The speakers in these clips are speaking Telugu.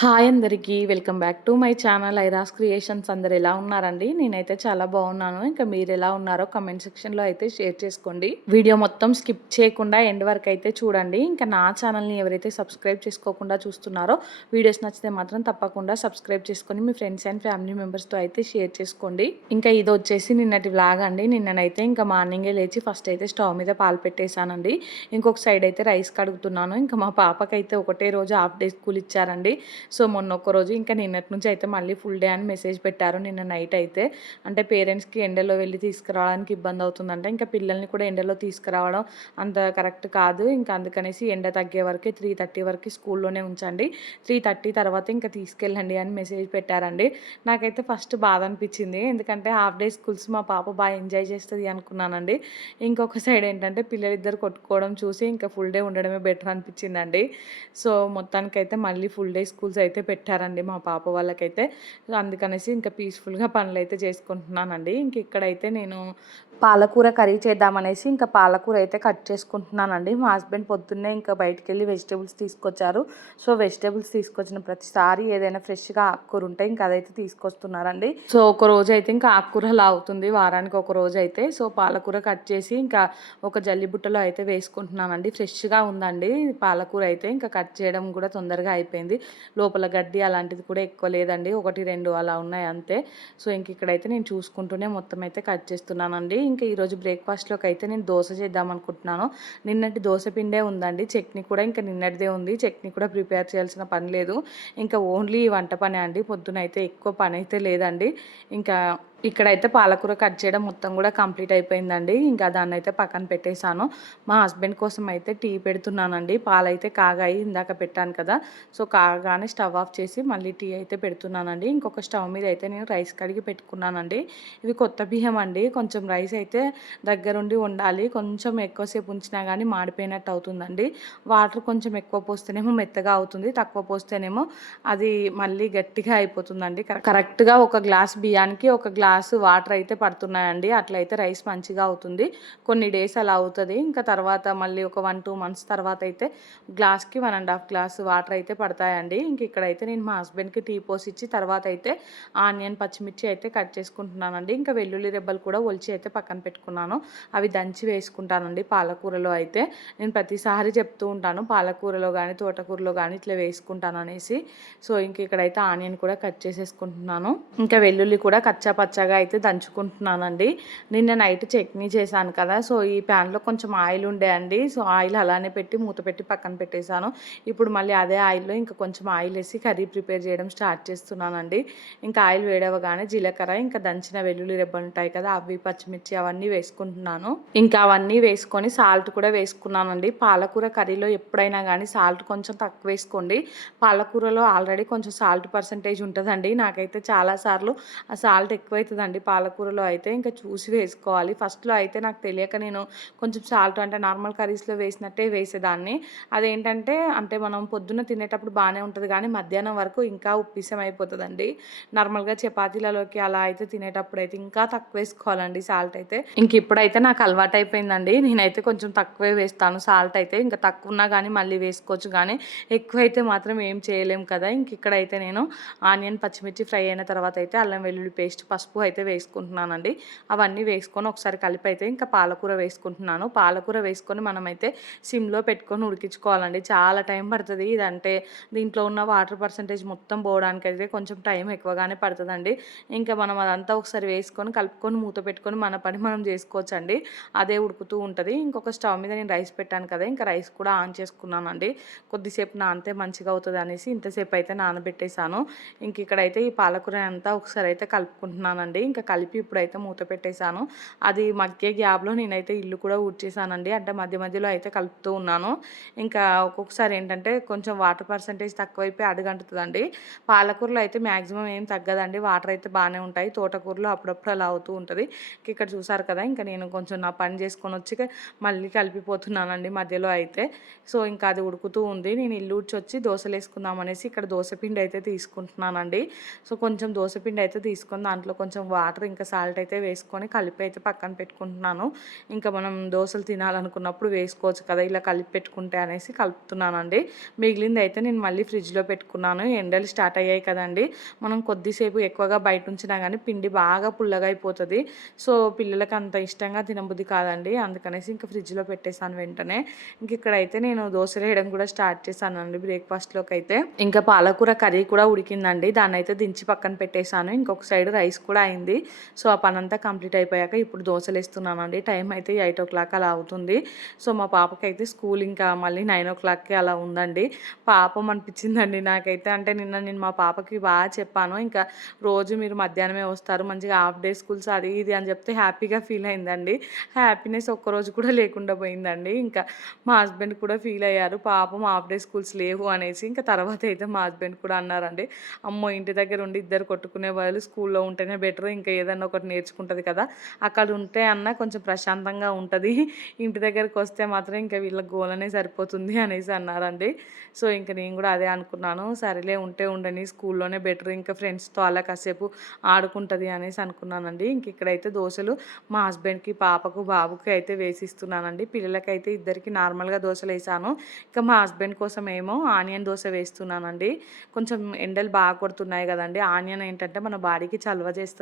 హాయ్ అందరికీ welcome back to my channel Airas creations. అందరు ఎలా ఉన్నారండి? నేనైతే చాలా బాగున్నాను. ఇంకా మీరు ఎలా ఉన్నారో కమెంట్ సెక్షన్లో అయితే షేర్ చేసుకోండి. వీడియో మొత్తం స్కిప్ చేయకుండా ఎండ్ వరకు అయితే చూడండి. ఇంకా నా ఛానల్ని ఎవరైతే సబ్స్క్రైబ్ చేసుకోకుండా చూస్తున్నారో వీడియోస్ నచ్చితే మాత్రం తప్పకుండా సబ్స్క్రైబ్ చేసుకొని మీ ఫ్రెండ్స్ అండ్ ఫ్యామిలీ మెంబర్స్తో అయితే షేర్ చేసుకోండి. ఇంకా ఇది వచ్చేసి నిన్నటి వ్లాగ్ అండి. నిన్ననైతే ఇంకా మార్నింగే లేచి ఫస్ట్ అయితే స్టవ్ మీద పాలు పెట్టేశానండి. ఇంకొక సైడ్ అయితే రైస్ కడుగుతున్నాను. ఇంకా మా పాపకైతే ఒకటే రోజు హాఫ్ డే స్కూల్ ఇచ్చారండి. సో మొన్న ఒక రోజు ఇంకా నిన్నటి నుంచి అయితే మళ్ళీ ఫుల్ డే అని మెసేజ్ పెట్టారు నిన్న నైట్ అయితే. అంటే పేరెంట్స్కి ఎండలో వెళ్ళి తీసుకురావడానికి ఇబ్బంది అవుతుందంటే. ఇంకా పిల్లల్ని కూడా ఎండలో తీసుకురావడం అంత కరెక్ట్ కాదు. ఇంకా అందుకనేసి ఎండ తగ్గే వరకే త్రీ థర్టీ వరకు స్కూల్లోనే ఉంచండి. త్రీ థర్టీ తర్వాత ఇంకా తీసుకెళ్ళండి అని మెసేజ్ పెట్టారండి. నాకైతే ఫస్ట్ బాధ అనిపించింది. ఎందుకంటే హాఫ్ డే స్కూల్స్ మా పాప బాగా ఎంజాయ్ చేస్తుంది అనుకున్నానండి. ఇంకొక సైడ్ ఏంటంటే పిల్లలిద్దరు కొట్టుకోవడం చూసి ఇంకా ఫుల్ డే ఉండడమే బెటర్ అనిపించిందండి. సో మొత్తానికైతే మళ్ళీ ఫుల్ డే స్కూల్స్ అయితే పెట్టారండి మా పాప వాళ్ళకైతే. అందుకనేసి ఇంకా పీస్ఫుల్గా పనులు అయితే చేసుకుంటున్నానండి. ఇంక ఇక్కడైతే నేను పాలకూర కర్రీ చేద్దామనేసి ఇంకా పాలకూర అయితే కట్ చేసుకుంటున్నానండి. మా హస్బెండ్ పొద్దున్నే ఇంకా బయటికి వెళ్ళి వెజిటేబుల్స్ తీసుకొచ్చారు. సో వెజిటేబుల్స్ తీసుకొచ్చిన ప్రతిసారి ఏదైనా ఫ్రెష్గా ఆకుకూర ఉంటే ఇంకా అదైతే తీసుకొస్తున్నారండి. సో ఒక రోజు అయితే ఇంకా ఆకుకూర అలా అవుతుంది. వారానికి ఒక రోజు అయితే. సో పాలకూర కట్ చేసి ఇంకా ఒక జల్లి బుట్టలో అయితే వేసుకుంటున్నానండి. ఫ్రెష్గా ఉందండి. పాలకూర అయితే ఇంకా కట్ చేయడం కూడా తొందరగా అయిపోయింది. లోపల గడ్డి అలాంటిది కూడా ఎక్కువ లేదండి. ఒకటి రెండు అలా ఉన్నాయి అంతే. సో ఇంక ఇక్కడైతే నేను చూసుకుంటూనే మొత్తం అయితే కట్ చేస్తున్నానండి. ఇంకా ఈరోజు బ్రేక్ఫాస్ట్లోకి అయితే నేను దోశ చేద్దాం అనుకుంటున్నాను నిన్నటి దోశ పిండే ఉందండి. చట్నీ కూడా ఇంకా నిన్నటిదే ఉంది. చట్నీ కూడా ప్రిపేర్ చేయాల్సిన పని లేదు. ఇంకా ఓన్లీ వంట పనే అండి. పొద్దున అయితే ఎక్కువ పని అయితే లేదండి. ఇంకా ఇక్కడైతే పాలకూర కట్ చేయడం మొత్తం కూడా కంప్లీట్ అయిపోయిందండి. ఇంకా దాన్ని అయితే పక్కన పెట్టేశాను. మా హస్బెండ్ కోసం అయితే టీ పెడుతున్నానండి. పాలైతే కాగాయి ఇందాక పెట్టాను కదా. సో కాగానే స్టవ్ ఆఫ్ చేసి మళ్ళీ టీ అయితే పెడుతున్నానండి. ఇంకొక స్టవ్ మీద అయితే నేను రైస్ కడిగి పెట్టుకున్నానండి. ఇవి కొత్త బియ్యం అండి. కొంచెం రైస్ అయితే దగ్గరుండి ఉండాలి. కొంచెం ఎక్కువసేపు ఉంచినా కానీ మాడిపోయినట్టు అవుతుందండి. వాటర్ కొంచెం ఎక్కువ పోస్తేనేమో మెత్తగా అవుతుంది. తక్కువ పోస్తేనేమో అది మళ్ళీ గట్టిగా అయిపోతుందండి. కరెక్ట్గా ఒక గ్లాస్ బియ్యానికి ఒక గ్లాస్ గ్లాసు వాటర్ అయితే పడుతున్నాయండి. అట్లయితే రైస్ మంచిగా అవుతుంది. కొన్ని డేస్ అలా అవుతుంది. ఇంకా తర్వాత మళ్ళీ ఒక వన్ టూ మంత్స్ తర్వాత అయితే గ్లాస్కి one and half glass water అయితే పడతాయండి. ఇంక ఇక్కడైతే నేను మా హస్బెండ్కి టీ పోసి ఇచ్చి తర్వాత అయితే ఆనియన్ పచ్చిమిర్చి అయితే కట్ చేసుకుంటున్నానండి. ఇంకా వెల్లుల్లి రెబ్బలు కూడా ఒలిచి అయితే పక్కన పెట్టుకున్నాను. అవి దంచి వేసుకుంటానండి పాలకూరలో అయితే. నేను ప్రతిసారి చెప్తూ ఉంటాను పాలకూరలో కానీ తోటకూరలో కానీ ఇట్లా వేసుకుంటాను అనేసి సో ఇంక ఇక్కడైతే ఆనియన్ కూడా కట్ చేసేసుకుంటున్నాను. ఇంకా వెల్లుల్లి కూడా కచ్చా పచ్చగా అయితే దంచుకుంటున్నానండి. నిన్న నైట్ చట్నీ చేశాను కదా సో ఈ ప్యాన్లో కొంచెం ఆయిల్ ఉండే అండి. సో ఆయిల్ అలానే పెట్టి మూత పెట్టి పక్కన పెట్టేశాను. ఇప్పుడు మళ్ళీ అదే ఆయిల్లో ఇంకా కొంచెం ఆయిల్ వేసి కర్రీ ప్రిపేర్ చేయడం స్టార్ట్ చేస్తున్నానండి. ఇంకా ఆయిల్ వేడవగానే జీలకర్ర ఇంకా దంచిన వెల్లుల్లి రెబ్బలు ఉంటాయి కదా అవి పచ్చిమిర్చి అవన్నీ వేసుకుంటున్నాను. ఇంకా అవన్నీ వేసుకొని సాల్ట్ కూడా వేసుకున్నానండి. పాలకూర కర్రీలో ఎప్పుడైనా కానీ సాల్ట్ కొంచెం తక్కువ వేసుకోండి. పాలకూరలో ఆల్రెడీ కొంచెం సాల్ట్ పర్సంటేజ్ ఉంటుందండి. నాకైతే చాలాసార్లు ఆ సాల్ట్ ఎక్కువ అవుతుందండి పాలకూరలో అయితే ఇంకా చూసి వేసుకోవాలి. ఫస్ట్లో అయితే నాకు తెలియక నేను కొంచెం సాల్ట్ అంటే నార్మల్ కర్రీస్లో వేసినట్టే వేసేదాన్ని. అదేంటంటే అంటే మనం పొద్దున్న తినేటప్పుడు బాగానే ఉంటుంది కానీ మధ్యాహ్నం వరకు ఇంకా ఉప్పిసం అయిపోతుందండి. నార్మల్గా చపాతీలలోకి అలా అయితే తినేటప్పుడు అయితే ఇంకా తక్కువ వేసుకోవాలండి సాల్ట్ అయితే. ఇంక ఇప్పుడైతే నాకు అలవాటు అయిపోయిందండి. నేనైతే కొంచెం తక్కువే వేస్తాను. సాల్ట్ అయితే ఇంకా తక్కువ ఉన్నా కానీ మళ్ళీ వేసుకోవచ్చు కానీ ఎక్కువ అయితే మాత్రం ఏం చేయలేము కదా. ఇంక ఇక్కడైతే నేను ఆనియన్ పచ్చిమిర్చి ఫ్రై అయిన తర్వాత అయితే అల్లం వెల్లుల్లి పేస్ట్ పసుపు అయితే వేసుకుంటున్నానండి. అవన్నీ వేసుకొని ఒకసారి కలిపి అయితే ఇంకా పాలకూర వేసుకుంటున్నాను. పాలకూర వేసుకొని మనమైతే సిమ్లో పెట్టుకొని ఉడికించుకోవాలండి. చాలా టైం పడుతుంది. ఇదంటే దీంట్లో ఉన్న వాటర్ పర్సంటేజ్ మొత్తం పోవడానికి అయితే కొంచెం టైం ఎక్కువగానే పడుతుందండి. ఇంకా మనం అదంతా ఒకసారి వేసుకొని కలుపుకొని మూత పెట్టుకొని మన పని మనం చేసుకోవచ్చండి. అదే ఉడుకుతూ ఉంటుంది. ఇంకొక స్టవ్ మీద నేను రైస్ పెట్టాను కదా ఇంకా రైస్ కూడా ఆన్ చేసుకున్నానండి. కొద్దిసేపు నానితే మంచిగా అవుతుంది అనేసి ఇంతసేపు అయితే నానబెట్టేశాను. ఇంక ఇక్కడైతే ఈ పాలకూర అంతా ఒకసారి అయితే కలుపుకుంటున్నాను అండి ఇంకా కలిపి ఇప్పుడైతే మూత పెట్టేశాను. అది మగ్గే గ్యాప్లో నేనైతే ఇల్లు కూడా ఊడ్చేసానండి అంటే మధ్య మధ్యలో అయితే కలుపుతూ ఉన్నాను. ఇంకా ఒక్కొక్కసారి ఏంటంటే కొంచెం వాటర్ పర్సంటేజ్ తక్కువైపోయి అడుగంటుతుందండి. పాలకూరలో అయితే మ్యాక్సిమం ఏం తగ్గదండి. వాటర్ అయితే బాగానే ఉంటాయి. తోటకూరలో అప్పుడప్పుడు అలా అవుతూ ఉంటుంది. ఇక్కడ చూసారు కదా ఇంకా నేను కొంచెం నా పని చేసుకొని వచ్చి మళ్ళీ కలిపిపోతున్నానండి మధ్యలో అయితే. సో ఇంకా అది ఉడుకుతూ ఉంది. నేను ఇల్లు ఊడ్చి వచ్చి దోశలు వేసుకుందాం అనేసి ఇక్కడ దోశ పిండి అయితే తీసుకుంటున్నానండి. సో కొంచెం దోశ పిండి అయితే తీసుకొని దాంట్లో కొంచెం కొంచెం వాటర్ ఇంకా సాల్ట్ అయితే వేసుకొని కలిపి అయితే పక్కన పెట్టుకుంటున్నాను. ఇంకా మనం దోశలు తినాలనుకున్నప్పుడు వేసుకోవచ్చు కదా ఇలా కలిపి పెట్టుకుంటే అనేసి కలుపుతున్నానండి. మిగిలింది అయితే నేను మళ్ళీ ఫ్రిడ్జ్లో పెట్టుకున్నాను. ఎండలు స్టార్ట్ అయ్యాయి కదండి. మనం కొద్దిసేపు ఎక్కువగా బయట ఉంచినా కానీ పిండి బాగా పుల్లగా అయిపోతుంది. సో పిల్లలకి అంత ఇష్టంగా తినబుద్ధి కాదండి. అందుకనేసి ఇంకా ఫ్రిడ్జ్లో పెట్టేశాను వెంటనే. ఇంక ఇక్కడైతే నేను దోశలు వేయడం కూడా స్టార్ట్ చేశానండి బ్రేక్ఫాస్ట్లోకి అయితే. ఇంకా పాలకూర కర్రీ కూడా ఉడికిందండి. దాన్ని అయితే దించి పక్కన పెట్టేశాను. ఇంకొక సైడ్ రైస్ కూడా అయింది. సో ఆ పని అంతా కంప్లీట్ అయిపోయాక ఇప్పుడు దోశలు వేస్తున్నానండి టైం అయితే ఎయిట్ ఓ క్లాక్ అలా అవుతుంది. సో మా పాపకి అయితే స్కూల్ ఇంకా మళ్ళీ నైన్ ఓ క్లాక్కి అలా ఉందండి. పాపం అనిపించిందండి నాకైతే. అంటే నిన్న నేను మా పాపకి బాగా చెప్పాను. ఇంకా రోజు మీరు మధ్యాహ్నమే వస్తారు. మంచిగా హాఫ్ డే స్కూల్స్ అది ఇది అని చెప్తే హ్యాపీగా ఫీల్ అయిందండి. హ్యాపీనెస్ ఒక్కరోజు కూడా లేకుండా పోయిందండి. ఇంకా మా హస్బెండ్ కూడా ఫీల్ అయ్యారు. పాపం హాఫ్ డే స్కూల్స్ లేవు అనేసి ఇంకా తర్వాత అయితే మా హస్బెండ్ కూడా అన్నారండి. అమ్మో ఇంటి దగ్గర ఉండి ఇద్దరు కొట్టుకునే వాళ్ళు స్కూల్లో ఉంటేనే బెటర్ ఇంకా ఏదైనా ఒకటి నేర్చుకుంటుంది కదా. అక్కడ ఉంటే అన్న కొంచెం ప్రశాంతంగా ఉంటుంది. ఇంటి దగ్గరికి వస్తే మాత్రం ఇంకా వీళ్ళ గోలనే సరిపోతుంది అనేసి అన్నారండి. సో ఇంకా నేను కూడా అదే అనుకున్నాను. సరేలే ఉంటే ఉండని స్కూల్లోనే బెటర్ ఇంకా ఫ్రెండ్స్తో అలా కాసేపు ఆడుకుంటుంది అనేసి అనుకున్నానండి. ఇంక ఇక్కడైతే దోశలు మా హస్బెండ్కి పాపకు బాబుకి అయితే వేసిస్తున్నానండి. పిల్లలకైతే ఇద్దరికి నార్మల్గా దోశలు వేసాను. ఇంకా మా హస్బెండ్ కోసం ఏమో ఆనియన్ దోశ వేస్తున్నానండి. కొంచెం ఎండలు బాగా కొడుతున్నాయి కదండి. ఆనియన్ ఏంటంటే మన బాడీకి చలవ చేస్తుంది.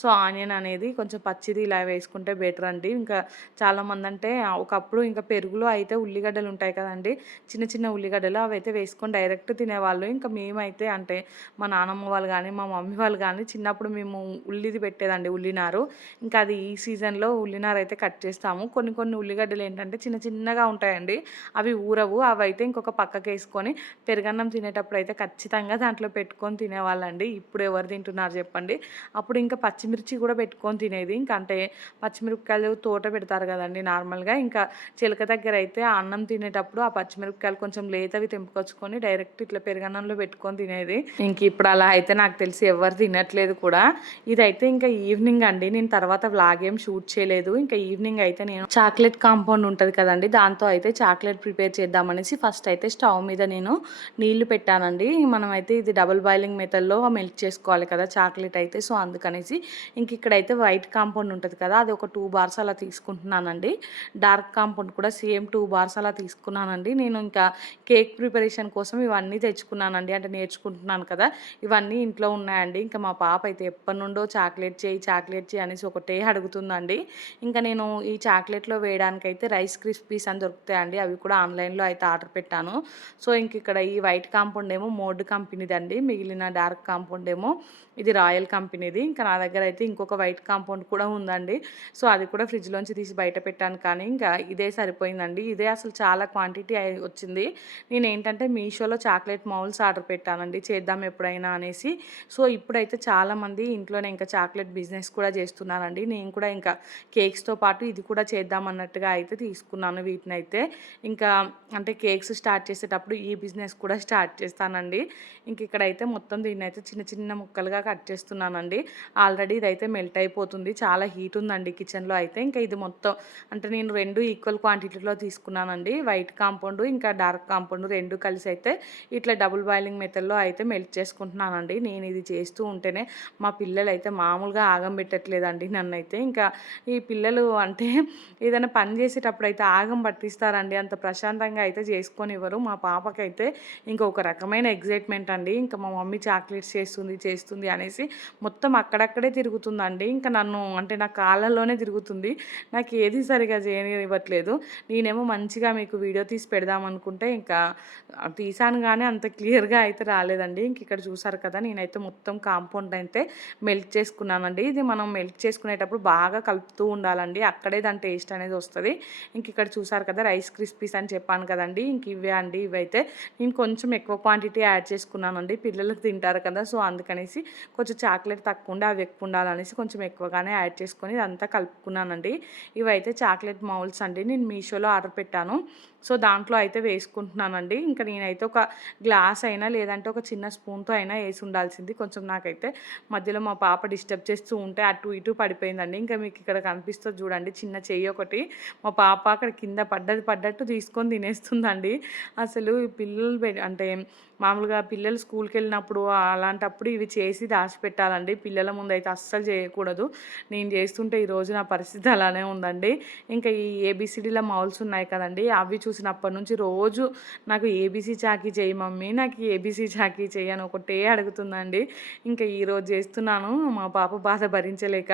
సో ఆనియన్ అనేది కొంచెం పచ్చిది ఇలా వేసుకుంటే బెటర్ అండి. ఇంకా చాలామంది అంటే ఒకప్పుడు ఇంకా పెరుగులో అయితే ఉల్లిగడ్డలు ఉంటాయి కదండి. చిన్న చిన్న ఉల్లిగడ్డలు అవి అయితే వేసుకొని డైరెక్ట్ తినేవాళ్ళు. ఇంకా మేమైతే అంటే మా నానమ్మ వాళ్ళు కానీ మా మమ్మీ వాళ్ళు కానీ చిన్నప్పుడు మేము ఉల్లిది పెట్టేదండి ఉల్లినారు. ఇంకా అది ఈ సీజన్లో ఉల్లినారు అయితే కట్ చేస్తాము. కొన్ని కొన్ని ఉల్లిగడ్డలు ఏంటంటే చిన్న చిన్నగా ఉంటాయండి. అవి ఊరవు. అవి అయితే ఇంకొక పక్కకి వేసుకొని పెరుగన్నం తినేటప్పుడు అయితే ఖచ్చితంగా దాంట్లో పెట్టుకొని తినేవాళ్ళండి. ఇప్పుడు ఎవరు తింటున్నారు చెప్పండి. అప్పుడు ఇంకా పచ్చిమిర్చి కూడా పెట్టుకొని తినేది. ఇంకా అంటే పచ్చిమిరపకాయలు తోట పెడతారు కదండి నార్మల్గా. ఇంకా చిలక దగ్గర అయితే అన్నం తినేటప్పుడు ఆ పచ్చిమిరపకాయలు కొంచెం లేతవి తెంపుకొచ్చుకొని డైరెక్ట్ ఇట్లా పెరుగన్నంలో పెట్టుకొని తినేది. ఇంక ఇప్పుడు అలా అయితే నాకు తెలిసి ఎవరు తినట్లేదు కూడా. ఇదైతే ఇంకా ఈవినింగ్ అండి. నేను తర్వాత వ్లాగ్ ఏం షూట్ చేయలేదు. ఇంకా ఈవినింగ్ అయితే నేను చాక్లెట్ కాంపౌండ్ ఉంటుంది కదండి. దాంతో అయితే చాక్లెట్ ప్రిపేర్ చేద్దామనేసి ఫస్ట్ అయితే స్టవ్ మీద నేను నీళ్ళు పెట్టానండి. మనం అయితే ఇది డబుల్ బాయిలింగ్ మెథడ్లో మెల్ట్ చేసుకోవాలి కదా చాక్లెట్ అయితే. సో అందుకనేసి ఇంక ఇక్కడైతే వైట్ కాంపౌండ్ ఉంటుంది కదా అది ఒక టూ బార్స్ అలా తీసుకుంటున్నానండి. డార్క్ కాంపౌండ్ కూడా సేమ్ టూ బార్స్ అలా తీసుకున్నానండి. నేను ఇంకా కేక్ ప్రిపరేషన్ కోసం ఇవన్నీ తెచ్చుకున్నానండి. అంటే నేర్చుకుంటున్నాను కదా ఇవన్నీ ఇంట్లో ఉన్నాయండి. ఇంకా మా పాప అయితే ఎప్పటి నుండో చాక్లెట్ చేయి చాక్లెట్ చేయి అనేసి ఒకటే అడుగుతుందండి. ఇంకా నేను ఈ చాక్లెట్లో వేయడానికి అయితే రైస్ క్రిస్పీస్ అని దొరుకుతాయండి. అవి కూడా ఆన్లైన్లో అయితే ఆర్డర్ పెట్టాను. సో ఇంక ఇక్కడ ఈ వైట్ కాంపౌండ్ ఏమో మోడ్ కంపెనీదండి. మిగిలిన డార్క్ కాంపౌండ్ ఏమో ఇది రాయల్ కంపెనీది. ఇంకా నా దగ్గర అయితే ఇంకొక వైట్ కాంపౌండ్ కూడా ఉందండి. సో అది కూడా ఫ్రిడ్జ్లోంచి తీసి బయట పెట్టాను కానీ ఇంకా ఇదే సరిపోయిందండి. ఇదే అసలు చాలా క్వాంటిటీ వచ్చింది. నేను ఏంటంటే మీషోలో చాక్లెట్ మౌల్స్ ఆర్డర్ పెట్టానండి. చేద్దాం ఎప్పుడైనా అనేసి. సో ఇప్పుడైతే చాలామంది ఇంట్లోనే ఇంకా చాక్లెట్ బిజినెస్ కూడా చేస్తున్నానండి నేను కూడా ఇంకా కేక్స్తో పాటు ఇది కూడా చేద్దాం అన్నట్టుగా అయితే తీసుకున్నాను వీటిని అయితే ఇంకా అంటే కేక్స్ స్టార్ట్ చేసేటప్పుడు ఈ బిజినెస్ కూడా స్టార్ట్ చేస్తానండి. ఇంక ఇక్కడైతే మొత్తం దీన్ని అయితే చిన్న చిన్న ముక్కలుగా కట్ చేస్తున్నానండి. ఆల్రెడీ ఇదైతే మెల్ట్ అయిపోతుంది. చాలా హీట్ ఉందండి కిచెన్లో అయితే. ఇంకా ఇది మొత్తం అంటే నేను రెండు ఈక్వల్ క్వాంటిటీలో తీసుకున్నానండి. వైట్ కాంపౌండ్ ఇంకా డార్క్ కాంపౌండ్ రెండు కలిసి అయితే ఇట్లా డబుల్ బాయిలింగ్ మెథడ్లో అయితే మెల్ట్ చేసుకుంటున్నానండి. నేను ఇది చేస్తూ ఉంటేనే మా పిల్లలు అయితే మామూలుగా ఆగం పెట్టట్లేదండి నన్ను అయితే ఇంకా ఈ పిల్లలు అంటే ఏదైనా పని చేసేటప్పుడు అయితే ఆగం పట్టిస్తారండి. అంత ప్రశాంతంగా అయితే చేసుకొని ఇవ్వరు మా పాపకైతే ఇంకొక రకమైన ఎగ్జైట్మెంట్ అండి. ఇంకా మా మమ్మీ చాక్లెట్స్ చేస్తుంది చేస్తుంది అనేసి మొత్తం అక్కడక్కడే తిరుగుతుందండి. ఇంకా నన్ను అంటే నా కాళ్ళలోనే తిరుగుతుంది. నాకు ఏది సరిగా చేయనివ్వట్లేదు. నేనేమో మంచిగా మీకు వీడియో తీసి పెడదాం అనుకుంటే ఇంకా తీసాను కానీ అంత క్లియర్గా అయితే రాలేదండి. ఇంక ఇక్కడ చూసారు కదా నేనైతే మొత్తం కాంపౌండ్ అయితే మెల్ట్ చేసుకున్నానండి. ఇది మనం మెల్ట్ చేసుకునేటప్పుడు బాగా కలుపుతూ ఉండాలండి. అక్కడే దాని టేస్ట్ అనేది వస్తుంది. ఇంక ఇక్కడ చూసారు కదా రైస్ క్రిస్పీస్ అని చెప్పాను కదండి. ఇంక ఇవే అండి ఇవైతే. నేను కొంచెం ఎక్కువ క్వాంటిటీ యాడ్ చేసుకున్నానండి. పిల్లలకు తింటారు కదా సో అందుకనేసి కొంచెం చాక్లెట్ తక్కువ ఉండి అవి ఎక్కువ ఉండాలనేసి కొంచెం ఎక్కువగానే యాడ్ చేసుకొని ఇదంతా కలుపుకున్నానండి. ఇవైతే చాక్లెట్ మౌల్స్ అండి. నేను మీషోలో ఆర్డర్ పెట్టాను. సో దాంట్లో అయితే వేసుకుంటున్నానండి. ఇంకా నేనైతే ఒక గ్లాస్ అయినా లేదంటే ఒక చిన్న స్పూన్తో అయినా వేసి ఉండాల్సింది. కొంచెం నాకైతే మధ్యలో మా పాప డిస్టర్బ్ చేస్తూ ఉంటే అటు ఇటు పడిపోయిందండి. ఇంకా మీకు ఇక్కడ కనిపిస్తుంది చూడండి చిన్న చెయ్యి ఒకటి. మా పాప అక్కడ కింద పడ్డది పడ్డట్టు తీసుకొని తినేస్తుందండి. అసలు ఈ పిల్లలు పె- అంటే మామూలుగా పిల్లలు స్కూల్కి వెళ్ళినప్పుడు అలాంటప్పుడు ఇవి చేసి దాచిపెట్టాలండి. పిల్లల ముందు అయితే అస్సలు చేయకూడదు. నేను చేస్తుంటే ఈరోజు నా పరిస్థితి అలానే ఉందండి. ఇంకా ఈ ఏబిసిడీల మౌల్స్ ఉన్నాయి కదండి. అవి చూసినప్పటి నుంచి రోజు నాకు ఏబీసీ చాకీ చేయి మమ్మీ నాకు ఏబీసీ చాకీ చేయి అని ఒకటే అడుగుతుందండి. ఇంకా ఈరోజు చేస్తున్నాను. మా పాప బాధ భరించలేక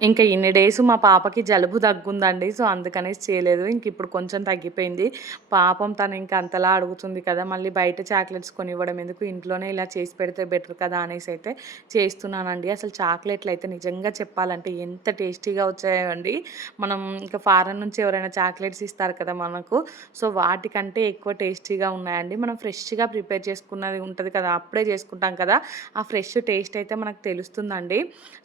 ఇంకా ఇన్ని డేస్ మా పాపకి జలుబు తగ్గుందండి సో అందుకనేసి చేయలేదు. ఇంక ఇప్పుడు కొంచెం తగ్గిపోయింది. పాపం తను ఇంకా అంతలా అడుగుతుంది కదా మళ్ళీ బయట చాక్లెట్స్ కొనివ్వడం ఎందుకు? ఇంట్లోనే ఇలా చేసి పెడితే బెటర్ కదా అనేసి అయితే చేస్తున్నానండి. అసలు చాక్లెట్లు అయితే నిజంగా చెప్పాలంటే ఎంత టేస్టీగా వచ్చాయండి. మనం ఇంకా ఫారెన్ నుంచి ఎవరైనా చాక్లెట్స్ ఇస్తారు కదా మనకు సో వాటికంటే ఎక్కువ టేస్టీగా ఉన్నాయండి. మనం ఫ్రెష్గా ప్రిపేర్ చేసుకున్నది ఉంటుంది కదా అప్పుడే చేసుకుంటాం కదా ఆ ఫ్రెష్ టేస్ట్ అయితే మనకు తెలుస్తుందండి.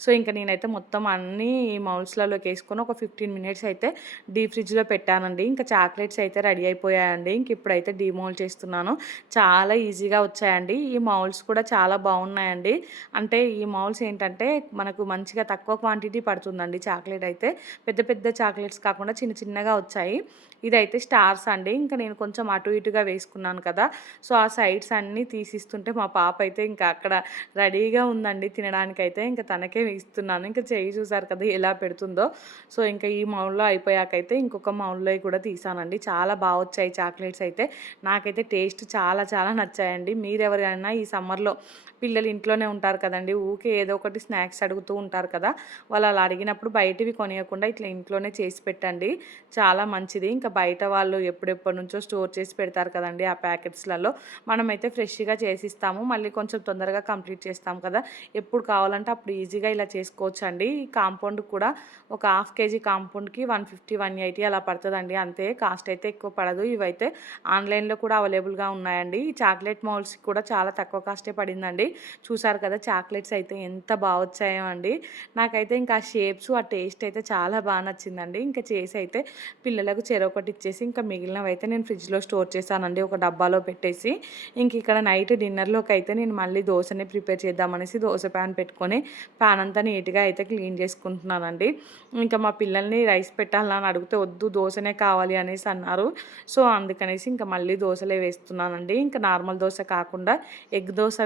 సో ఇంకా నేనైతే మొత్తం అన్ని ఈ మౌల్స్లలోకి వేసుకొని ఒక ఫిఫ్టీన్ మినిట్స్ అయితే డీప్ ఫ్రిడ్జ్లో పెట్టానండి. ఇంకా చాక్లెట్స్ అయితే రెడీ అయిపోయాయండి. ఇంక ఇప్పుడైతే డీమౌల్ చేస్తున్నాను. చాలా ఈజీగా వచ్చాయండి. ఈ మౌల్స్ కూడా చాలా బాగున్నాయండి. అంటే ఈ మౌల్స్ ఏంటంటే మనకు మంచిగా తక్కువ క్వాంటిటీ పడుతుందండి చాక్లెట్ అయితే. పెద్ద పెద్ద చాక్లెట్స్ కాకుండా చిన్న చిన్నగా వచ్చాయి. ఇదైతే స్టార్స్ అండి. ఇంకా నేను కొంచెం అటు ఇటుగా వేసుకున్నాను కదా. సో ఆ సైడ్స్ అన్నీ తీసిస్తుంటే మా పాప అయితే ఇంకా అక్కడ రెడీగా ఉందండి తినడానికైతే. ఇంకా తనకే ఇస్తున్నాను ఇంకా చేయి చూసారు కదా ఎలా పెడుతుందో. సో ఇంకా ఈ మౌల్లో అయిపోయాకైతే ఇంకొక మౌల్లో కూడా తీసానండి. చాలా బాగా వచ్చాయి చాక్లెట్స్ అయితే. నాకైతే టేస్ట్ చాలా చాలా నచ్చాయండి. మీరెవరైనా ఈ సమ్మర్లో పిల్లలు ఇంట్లోనే ఉంటారు కదండి. ఊకే ఏదో ఒకటి స్నాక్స్ అడుగుతూ ఉంటారు కదా. వాళ్ళు అలా అడిగినప్పుడు బయటివి కొనియకుండా ఇట్లా ఇంట్లోనే చేసి పెట్టండి. చాలా మంచిది. ఇంకా బయట వాళ్ళు ఎప్పుడెప్పటి నుంచో స్టోర్ చేసి పెడతారు కదండి ఆ ప్యాకెట్స్లలో. మనమైతే ఫ్రెష్గా చేసిస్తాము. మళ్ళీ కొంచెం తొందరగా కంప్లీట్ చేస్తాం కదా. ఎప్పుడు కావాలంటే అప్పుడు ఈజీగా ఇలా చేసుకోవచ్చు అండి ఈ కాంపౌండ్ కూడా ఒక హాఫ్ కేజీ కాంపౌండ్కి వన్ ఫిఫ్టీ వన్ ఎయిటీ అలా పడుతుందండి. అంతే కాస్ట్ అయితే ఎక్కువ పడదు. ఇవైతే ఆన్లైన్లో కూడా అవైలబుల్గా ఉన్నాయండి. ఈ చాక్లెట్ మౌల్స్ కూడా చాలా తక్కువ కాస్టే పడిందండి. చూసారు కదా చాక్లెట్స్ అయితే ఎంత బాగా వచ్చాయో అండి. నాకైతే ఇంకా ఆ షేప్స్ ఆ టేస్ట్ అయితే చాలా బాగా నచ్చిందండి. ఇంకా చేసి అయితే పిల్లలకు చెరొకటి ఇచ్చేసి ఇంకా మిగిలినవి అయితే నేను ఫ్రిడ్జ్లో స్టోర్ చేశానండి. ఒక డబ్బాలో పెట్టేసి ఇంక ఇక్కడ నైట్ డిన్నర్లోకి అయితే నేను మళ్ళీ దోశని ప్రిపేర్ చేద్దామనేసి దోశ ప్యాన్ పెట్టుకొని ప్యాన్ అంతా నీట్గా అయితే క్లీన్ చేసుకుంటున్నానండి. ఇంకా మా పిల్లల్ని రైస్ పెట్టాలని అడిగితే వద్దు దోశనే కావాలి అనేసి అన్నారు. సో అందుకనేసి ఇంకా మళ్ళీ దోశలే వేస్తున్నానండి. ఇంకా నార్మల్ దోశ కాకుండా ఎగ్ దోశ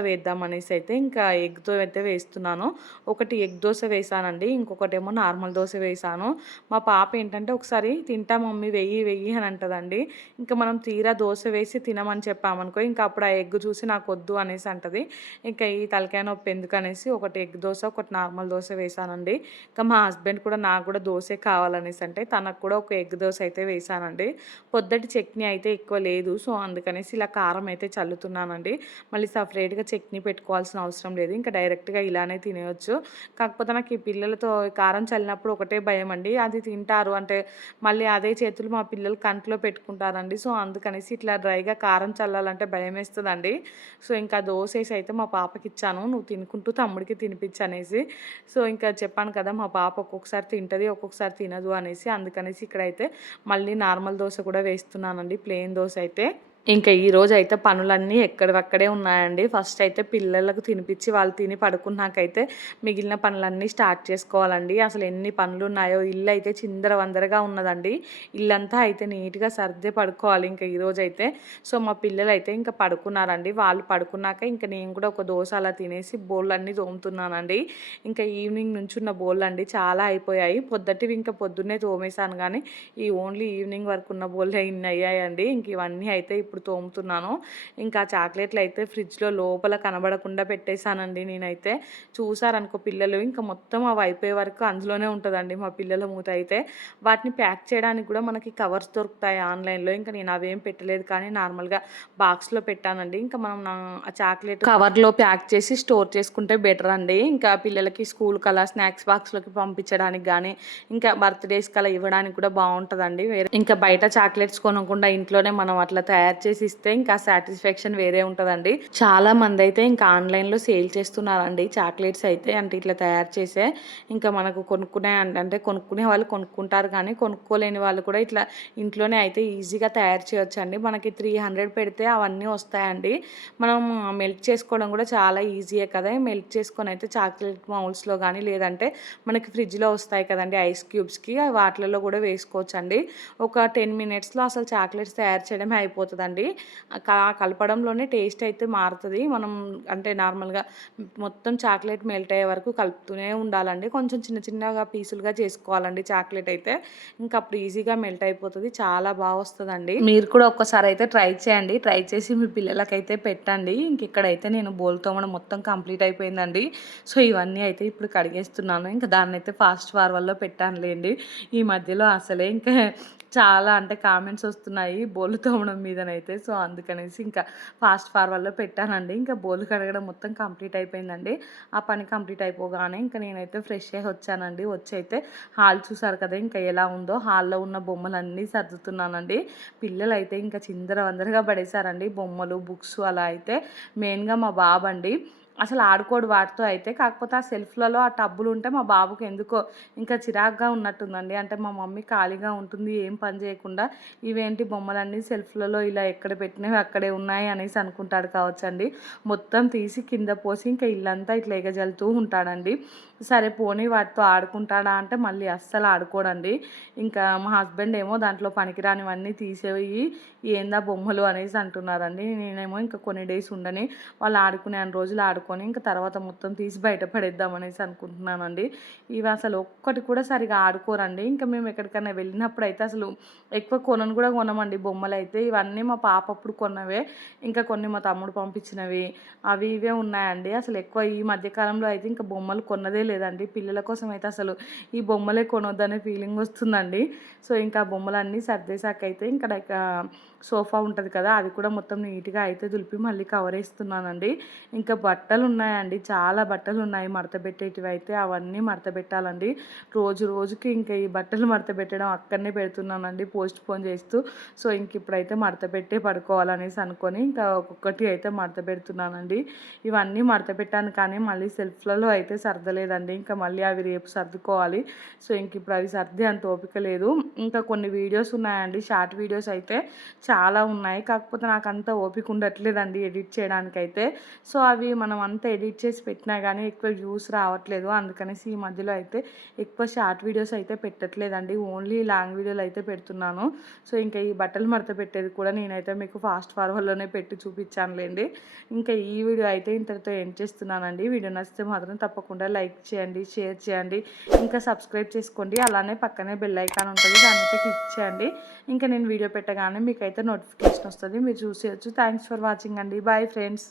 అనేసి అయితే ఇంకా ఎగ్తో అయితే వేస్తున్నాను. ఒకటి ఎగ్ దోశ వేసానండి ఇంకొకటేమో నార్మల్ దోశ వేసాను. మా పాప ఏంటంటే ఒకసారి తింటా మమ్మీ వెయ్యి వెయ్యి అని అంటదండి. ఇంకా మనం తీరా దోశ వేసి తినమని చెప్పామనుకో ఇంకా అప్పుడు ఆ ఎగ్ చూసి నాకు వద్దు అనేసి అంటది. ఇంకా ఈ తలకాయ నొప్పి ఎందుకు అనేసి ఒకటి ఎగ్ దోశ ఒకటి నార్మల్ దోశ వేసానండి. ఇంకా మా హస్బెండ్ కూడా నాకు కూడా దోశ కావాలనేసి అంటే తనకు కూడా ఒక ఎగ్ దోశ అయితే వేసానండి. పొద్దుటి చట్నీ అయితే ఎక్కువ లేదు సో అందుకనేసి ఇలా కారం అయితే చల్లుతున్నానండి. మళ్ళీ సపరేట్గా చట్నీ పెట్టుకోవాల్సిన అవసరం లేదు. ఇంకా డైరెక్ట్గా ఇలానే తినేయచ్చు. కాకపోతే నాకు ఈ పిల్లలతో కారం చల్లినప్పుడు ఒకటే భయం అండి. అది తింటారు. అంటే మళ్ళీ అదే చేతులు మా పిల్లలు కంట్లో పెట్టుకుంటారండి. సో అందుకనేసి ఇట్లా డ్రైగా కారం చల్లాలంటే భయం వేస్తుందండి సో ఇంకా దోశ వేసి అయితే మా పాపకి ఇచ్చాను నువ్వు తినుకుంటూ తమ్ముడికి తినిపించనేసి సో ఇంకా చెప్పాను కదా మా పాప ఒక్కొక్కసారి తింటుంది ఒక్కొక్కసారి తినదు అనేసి. అందుకనేసి ఇక్కడైతే మళ్ళీ నార్మల్ దోశ కూడా వేస్తున్నానండి. ప్లెయిన్ దోశ అయితే. ఇంకా ఈ రోజు అయితే పనులన్నీ ఎక్కడివక్కడే ఉన్నాయండి. ఫస్ట్ అయితే పిల్లలకు తినిపించి వాళ్ళు తిని పడుకున్నాకైతే మిగిలిన పనులన్నీ స్టార్ట్ చేసుకోవాలండి. అసలు ఎన్ని పనులు ఉన్నాయో ఇల్లు అయితే చిందర వందరగా ఉన్నదండి. ఇల్లంతా అయితే నీట్గా సర్దే పడుకోవాలి ఇంకా ఈరోజు అయితే. సో మా పిల్లలు అయితే ఇంకా పడుకున్నారండి. వాళ్ళు పడుకున్నాక ఇంకా నేను కూడా ఒక దోశ అలా తినేసి బోళ్ళు అన్నీ తోముతున్నానండి. ఇంకా ఈవినింగ్ నుంచి ఉన్న బోళ్ళు అండి చాలా అయిపోయాయి. పొద్దుటివి ఇంకా పొద్దున్నే తోమేశాను కానీ ఈ ఓన్లీ ఈవినింగ్ వరకు ఉన్న బోళ్ళు ఇన్ని అయ్యాయండి. ఇంక ఇవన్నీ అయితే ఇప్పుడు తోముతున్నాను. ఇంకా చాక్లెట్లు అయితే ఫ్రిడ్జ్లో లోపల కనబడకుండా పెట్టేశానండి నేనైతే. చూసారనుకో పిల్లలు ఇంకా మొత్తం అవి అయిపోయే వరకు అందులోనే ఉంటుందండి మా పిల్లల మూత అయితే. వాటిని ప్యాక్ చేయడానికి కూడా మనకి కవర్స్ దొరుకుతాయి ఆన్లైన్లో. ఇంకా నేను అవేం పెట్టలేదు కానీ నార్మల్గా బాక్స్లో పెట్టానండి. ఇంకా మనం నా- ఆ చాక్లెట్ కవర్లో ప్యాక్ చేసి స్టోర్ చేసుకుంటే బెటర్ అండి. ఇంకా పిల్లలకి స్కూల్కి అలా స్నాక్స్ బాక్స్లోకి పంపించడానికి కానీ ఇంకా బర్త్డేస్కి అలా ఇవ్వడానికి కూడా బాగుంటుందండి. వేరే ఇంకా బయట చాక్లెట్స్ కొనకుండా ఇంట్లోనే మనం అట్లా తయారు చేసి ఇస్తే ఇంకా సాటిస్ఫాక్షన్ వేరే ఉంటుందండి. చాలా మంది అయితే ఇంకా ఆన్లైన్లో సేల్ చేస్తున్నారండి. చాక్లెట్స్ అయితే అంటే ఇట్లా తయారు చేసే ఇంకా మనకు కొనుక్కునే అంటే- కొనుక్కునే వాళ్ళు కొనుక్కుంటారు కానీ కొనుక్కోలేని వాళ్ళు కూడా ఇట్లా ఇంట్లోనే అయితే ఈజీగా తయారు చేయొచ్చండి. మనకి త్రీ హండ్రెడ్ పెడితే అవన్నీ వస్తాయండి. మనం మెల్ట్ చేసుకోవడం కూడా చాలా ఈజీయే కదా. మెల్ట్ చేసుకొని అయితే చాక్లెట్ మౌల్స్లో కానీ లేదంటే మనకి ఫ్రిడ్జ్లో వస్తాయి కదండి ఐస్ క్యూబ్స్కి వాటిలలో కూడా వేసుకోవచ్చండి. ఒక టెన్ మినిట్స్లో అసలు చాక్లెట్స్ తయారు చేయడమే అయిపోతుందండి. క- కలపడంలోనే టేస్ట్ అయితే మారుతుంది. మనం అంటే నార్మల్గా మొత్తం చాక్లెట్ మెల్ట్ అయ్యే వరకు కలుపుతూనే ఉండాలండి. కొంచెం చిన్న చిన్నగా పీసులుగా చేసుకోవాలండి చాక్లెట్ అయితే. ఇంకా అప్పుడు ఈజీగా మెల్ట్ అయిపోతుంది. చాలా బాగా వస్తుందండి. మీరు కూడా ఒక్కసారి అయితే ట్రై చేయండి. ట్రై చేసి మీ పిల్లలకైతే పెట్టండి. ఇంక ఇక్కడైతే నేను బోల్ తోమడం మొత్తం కంప్లీట్ అయిపోయిందండి. సో ఇవన్నీ అయితే ఇప్పుడు కడిగేస్తున్నాను. ఇంకా దాన్ని అయితే ఫాస్ట్ ఫార్వర్డ్లో పెట్టానులేండి. ఈ మధ్యలో అసలే ఇంకా చాలా అంటే కామెంట్స్ వస్తున్నాయి. బోలు తోమడం మీదనైతే. సో అందుకనేసి ఇంకా ఫాస్ట్ ఫార్వర్డ్లో పెట్టానండి. ఇంకా బోలు కడగడం మొత్తం కంప్లీట్ అయిపోయిందండి. ఆ పని కంప్లీట్ అయిపోగానే ఇంకా నేనైతే ఫ్రెష్ అయ్యి వచ్చానండి. వచ్చి అయితే హాల్ చూసారు కదా ఇంకా ఎలా ఉందో. హాల్లో ఉన్న బొమ్మలన్నీ సర్దుతున్నానండి. పిల్లలు అయితే ఇంకా చిందర వందరగా పడేశారండి. బొమ్మలు బుక్స్ అలా అయితే. మెయిన్గా మా బాబు అండి అసలు ఆడుకోడు వాటితో అయితే. కాకపోతే ఆ సెల్ఫ్లలో ఆ టబ్బులు ఉంటే మా బాబుకి ఎందుకో ఇంకా చిరాగ్గా ఉన్నట్టుందండి. అంటే మా మమ్మీ ఖాళీగా ఉంటుంది ఏం పని చేయకుండా ఇవేంటి బొమ్మలన్నీ సెల్ఫ్లలో ఇలా ఎక్కడ పెట్టినవి అక్కడే ఉన్నాయి అనేసి అనుకుంటాడు కావచ్చండి. మొత్తం తీసి కింద పోసి ఇంకా ఇల్లంతా ఇట్లా ఎగజల్తూ ఉంటాడండి. సరే పోనీ వాటితో ఆడుకుంటాడా అంటే మళ్ళీ అస్సలు ఆడుకోడండి. ఇంకా మా హస్బెండ్ ఏమో దాంట్లో పనికిరానివన్నీ తీసేవి ఏందా బొమ్మలు అనేసి అంటున్నారండి. నేనేమో ఇంకా కొన్ని డేస్ ఉండని వాళ్ళు ఆడుకునే అన్ని రోజులు ఆడుకొని ఇంకా తర్వాత మొత్తం తీసి బయట అనేసి అనుకుంటున్నాను అనుకుంటున్నానండి. ఇవి అసలు ఒక్కటి కూడా సరిగా ఆడుకోరండి. ఇంకా మేము ఎక్కడికైనా వెళ్ళినప్పుడు అయితే అసలు ఎక్కువ కొనను కూడా కొనమండి. బొమ్మలు అయితే ఇవన్నీ మా పాప అప్పుడు కొన్నవే. ఇంకా కొన్ని మా తమ్ముడు పంపించినవి. అవి ఇవే ఉన్నాయండి. అసలు ఎక్కువ ఈ మధ్యకాలంలో అయితే ఇంకా బొమ్మలు కొన్నదే లేదండి. పిల్లల కోసం అయితే అసలు ఈ బొమ్మలే కొనొద్దనే ఫీలింగ్ వస్తుందండి. సో ఇంకా బొమ్మలన్నీ సర్దేశాక అయితే ఇంకా లైక్ సోఫా ఉంటుంది కదా అది కూడా మొత్తం నీట్గా అయితే దులిపి మళ్ళీ కవర్ వేస్తున్నానండి. ఇంకా బట్ట బట్టలు ఉన్నాయండి చాలా బట్టలు ఉన్నాయి మడత పెట్టేటివి అయితే అవన్నీ మడత పెట్టాలండి రోజు రోజుకి ఇంకా ఈ బట్టలు మడత పెట్టడం అక్కడనే పెడుతున్నానండి పోస్ట్ పోన్ చేస్తూ. సో ఇంక ఇప్పుడైతే మడత పెట్టే పడుకోవాలనేసి అనుకొని ఇంకా ఒక్కొక్కటి అయితే మడత పెడుతున్నానండి ఇవన్నీ మడత పెట్టాను కానీ మళ్ళీ సెల్ఫ్లలో అయితే సర్దలేదండి. ఇంకా మళ్ళీ అవి రేపు సర్దుకోవాలి. సో ఇంక ఇప్పుడు అవి సర్ది అంత ఓపిక లేదు. ఇంకా కొన్ని వీడియోస్ ఉన్నాయండి. షార్ట్ వీడియోస్ అయితే చాలా ఉన్నాయి. కాకపోతే నాకు అంత ఓపిక ఉండట్లేదండి ఎడిట్ చేయడానికైతే. సో అవి మనం అంతా ఎడిట్ చేసి పెట్టినా కానీ ఎక్కువ వ్యూస్ రావట్లేదు. అందుకనేసి ఈ మధ్యలో అయితే ఎక్కువ షార్ట్ వీడియోస్ అయితే పెట్టట్లేదండి. ఓన్లీ లాంగ్ వీడియోలు అయితే పెడుతున్నాను. సో ఇంకా ఈ బట్టలు మడత పెట్టేది కూడా నేనైతే మీకు ఫాస్ట్ ఫార్వర్డ్లోనే పెట్టి చూపించానులేండి. ఇంకా ఈ వీడియో అయితే ఇంతటితో ఎండ్ చేస్తున్నానండి. వీడియో నచ్చితే మాత్రం తప్పకుండా లైక్ చేయండి షేర్ చేయండి ఇంకా సబ్స్క్రైబ్ చేసుకోండి. అలానే పక్కనే బెల్ ఐకాన్ ఉంటుంది. దాన్ని అయితే క్లిక్ చేయండి. ఇంకా నేను వీడియో పెట్టగానే మీకు అయితే నోటిఫికేషన్ వస్తుంది. మీరు చూసేయచ్చు. థ్యాంక్స్ ఫర్ వాచింగ్ అండి. Bye friends.